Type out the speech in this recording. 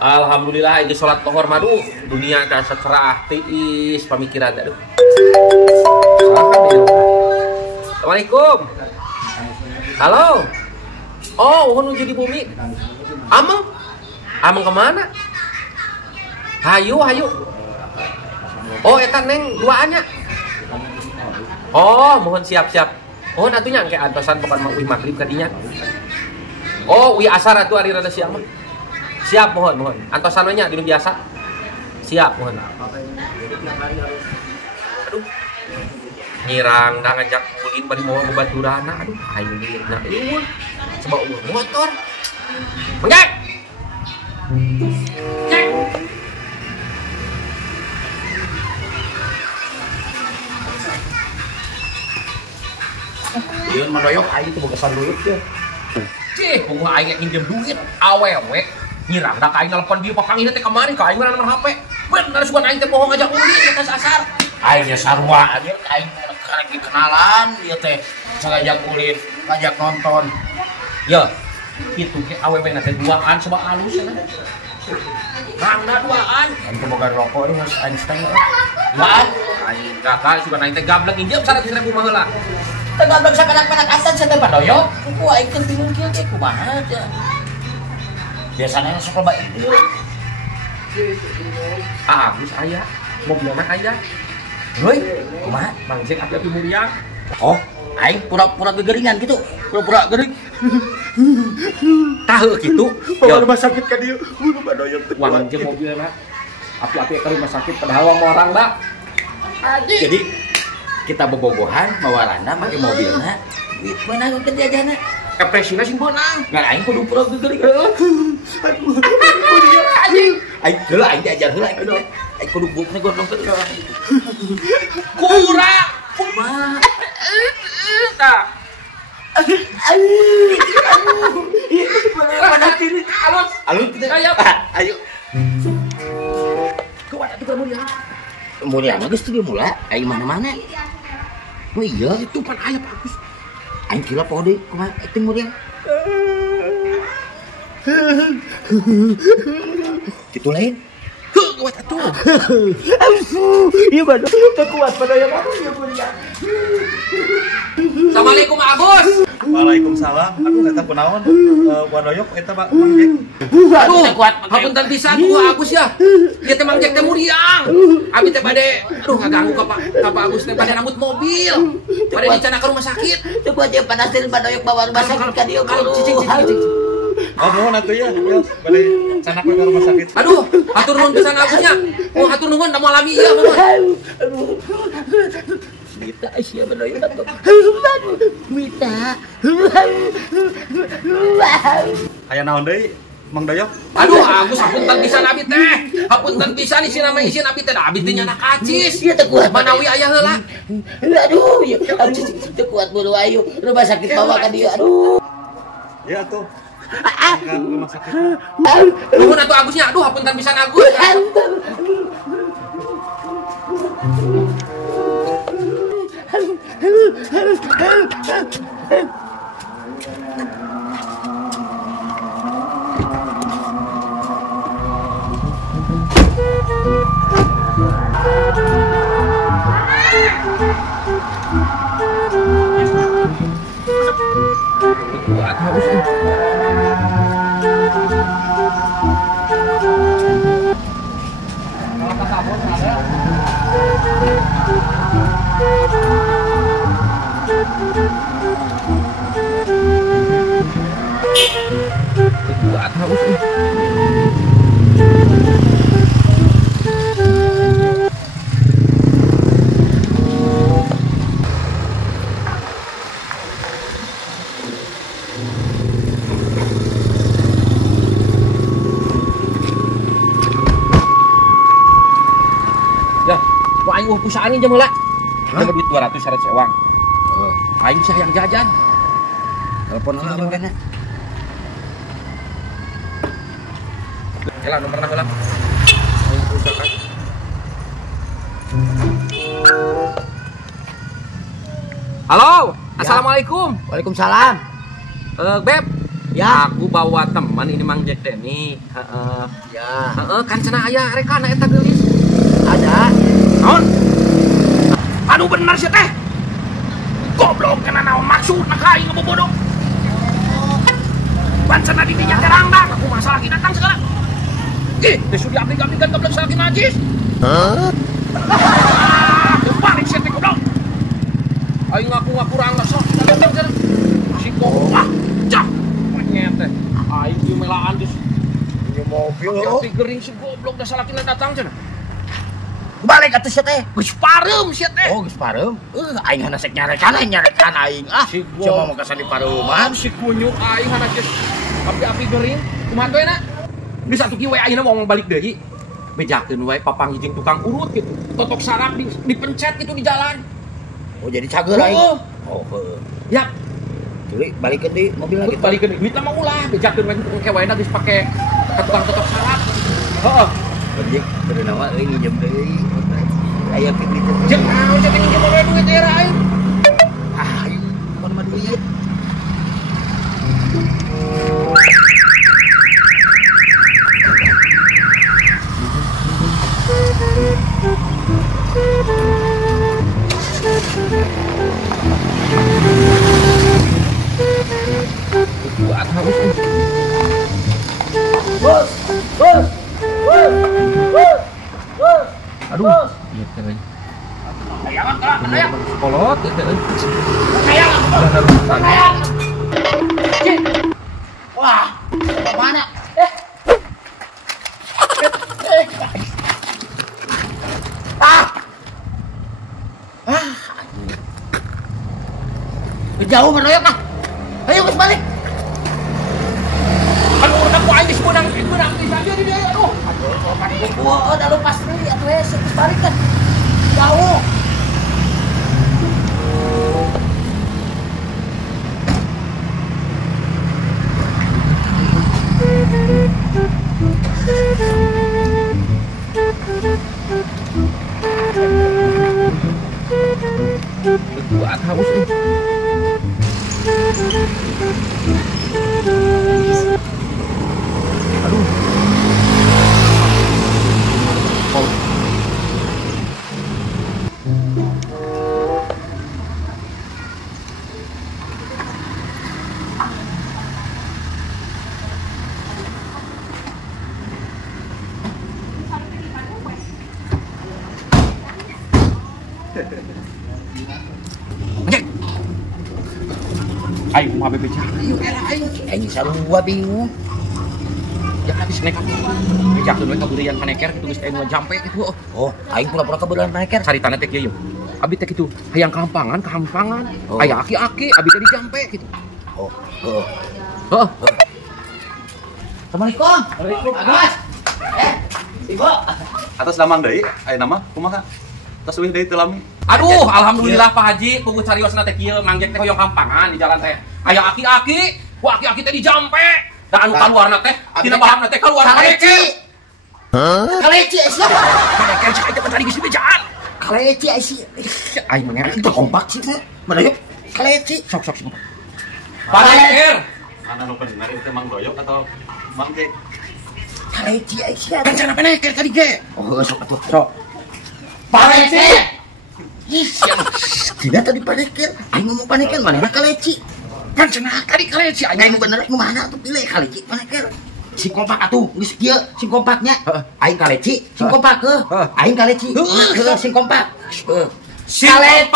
Alhamdulillah ini sholat tohor madu dunia kasa cerah tiis pemikiran aduh. Assalamualaikum. Halo. Oh, menuju di bumi. Ameng kemana? Hayu. Oh, eta neng duaannya. Oh, mohon siap-siap. Oh, natunya kayak antosan bukan mau maghrib kadinya. Oh, asar atuh ari rada siang mah. Siap, mohon. Antosannya dinu biasa. Siap, mohon. Aduh. Nyirang da ngajak ulin bari mau baturana. Aduh, ayo lirna. Ieu coba motor. Menggek. Cek. Ieu mah doyok aing teh boga sanduit teh. Cih, kumaha aing nginjem duit awewe. Nyirang da ka aing nelpon dieu pakang ieu teh kamari ka aing nomor HP. Bener sugan aing teh bohong ngajak ulin ke asar. Aing sarua aja aing karek dikenalan ieu teh ngajak ulin, ngajak nonton. Ya, kitu ge awewe na teh duaan coba alus cenah. Rangda duaan. Aing teh boga rokok ieu geus Einstein. Duaan. Aing kakak sugan aing teh gablek nginjem 100.000 mah heula. Teh gablek sapenak-penak asan saya teh padoyok. Ku aing teh bingung kieu teh kumaha aja. Biasana sok loba ide. Agus aya, mobilna aya. Heuy, kumaha? Mangcek api muriang. Oh, aing pura-pura gegeringan gitu. Pura-pura geuring. Tah kitu. Bawa rumah sakit ka dieu. Mun badoyok teh. Wangan jeung mobilna. Api-api ke rumah sakit padahal mau orang, Mbak. Jadi kita bobogohan bawa randa make mobilna. Duit mana ke jajana? Kepresina sing beunang. Ngan aing kudu pura gegering. Aduh. Anjing. Aing heula aing diajar heula aing. Aing kudu bukna gondong teh. Kura. Tah. Mana kiri? Alus kita. Ayo. Kuat atuh muriang. Muriang geus teu mula. Aing mana-mana. Oh iya, Itu pan aya bagus. aing kira pode kumaha teh muriang. Kitu lain. Kuat atuh. Iya badan kuat pada yang aku ya muriang. Assalamualaikum Agus. Waalaikumsalam. Aku nggak tahu kunaon. Wadoyok eta Pak Mang Jek. Aduh, hapunten pisan ku Agus ya. Ieu teh Mang Jek teh muriang. Abi teh bade ngaganggu ka Pak Agus teh bade rambut mobil. Bade dicana ke rumah sakit. Coba aja panasin badoyok bawa rumah sakit ka dieu. Cicing. Oh, nuhun atuh ya. Bade canak ke rumah sakit. Aduh, hatur nuhun pisan Agusnya. Oh, hatur nuhun da moal alami ieu mohon. Mita sia badoyok atuh. Mita. Aya naon deui Mang Doyok? Aduh, Agus hapunten pisan abi teh. Hapunten pisan isin nama isin abi teh da abi teh nyana kacis. Ieu teh kuat. Manawi aya heula. Aduh, teu kuat bulu ayu. Rumah sakit bawa ka dieu. Aduh. Ya atuh. Ke rumah sakit. Nuhun atuh Agusnya. Aduh, hapunten pisan Agus. Kuat Agus. Kuat Agus. Ya, mau aing pusaan ini heula. Ada duit 200 syarat sewang. Aing sih yang jajan. Telepon heula kana. Yalah nomorna heula. Aing pusaan. Halo, assalamualaikum. Waalaikumsalam. Beb, Ya. Aku bawa teman ini Mang Jack Denny. Ya. Kan cenah aya reka na eta geulis. Ada. Naon? Aduh bener sih teh. Goblok kena naon maksudna ka aing ngebobodoh. Ban cenah di dinya terangdak, aku masalah kita datang segala. Ih, teh sudah abdi-abdikan goblok salah najis. Balik sih teh goblok. Aing ngaku-ngaku rangga sok datang cenah. Si goblok. Cak. Nyet teh. Aing ieu melaan geus. Ini mobil. Tapi gering si goblok da salah kita datang cenah. Balik atuh sia teh. Geus pareum sia teh. Oh, geus parem. Aing hana sek nyarekan aing. Si Coba mau kasih pareuman. si kunyuk aing hana geus api-api gering. Kumaha teh na? Di satu kieu we ayeuna mau balik deui. Bejakeun we papang jeung tukang urut gitu. Totok sarap dipencet gitu di jalan. Oh, jadi cager aing. Oh, Ya, Jadi balikeun di mobil lagi. balikeun duit mah ulah bejakeun we tukang kewaena geus pake tukang totok sarap. Heeh. Anjing, teu nawa euy nginjem deui. Aya piknik teh. Jeung naon cek ini bawa duit teh aing. Ayo, mun mah duit. Buat harus Bos. aduh, iya teh. Ayang, kolot teh. Ayang. Wah, mana? Jauh meroyok ah. Ayo geus balik. Aduh, udah ku aing sebenang bisa dia di dia. Aduh. Wah, udah lepas deui atuh geus balik kan. Jauh. Buat haus ini. Aduh. Oh. Aing kumaha bebeja. Aing sarua bingung. Ya habis naik aku. Bejakeun we kabeurean paneker kitu geus aing mah jampe kitu. Oh, aing pura-pura kebetulan paneker. Saritana teh kieu. Abi teh kitu, hayang kampangan. Oh. Aya aki-aki, abi teh dijampe kitu. Oh, heeh. Heeh. Assalamualaikum. Agus. Ibu. Atas damang deui, aya nama kumaha? Tas wih deui teu lami. Aduh, alhamdulillah Pak Haji, punggu cariosna teh kieu mangjek teh hoyong kampangan di jalan teh. Aya aki-aki, ku aki-aki teh dijampe. Da anu kaluarna teh, tina bahanna teh kaluar Kaleci. Kaleci sia. Paneker cai teh tadi geus bejaan. Kaleci sia. Aing mah Itu kompak sih teh. Mana yuk? Kaleci. sok. Paneker. Ana nu bener itu Mang Doyok atau Mang Jack? Kaleci sia. Kan cara paneker tadi ge. Oh, sok atuh. Sok. Paneker. Tidak tadi paneker. Aing ngomong paneker mana kaleci. Kan cenah tadi kaleci Aing bener nu mana atuh pilih kaleci paneker. Sing kompak atuh, geus kieu sing kompaknya. Aing kaleci, sing kompak heuh. Aing kaleci. Heuh, sing kompak. Si kaleci.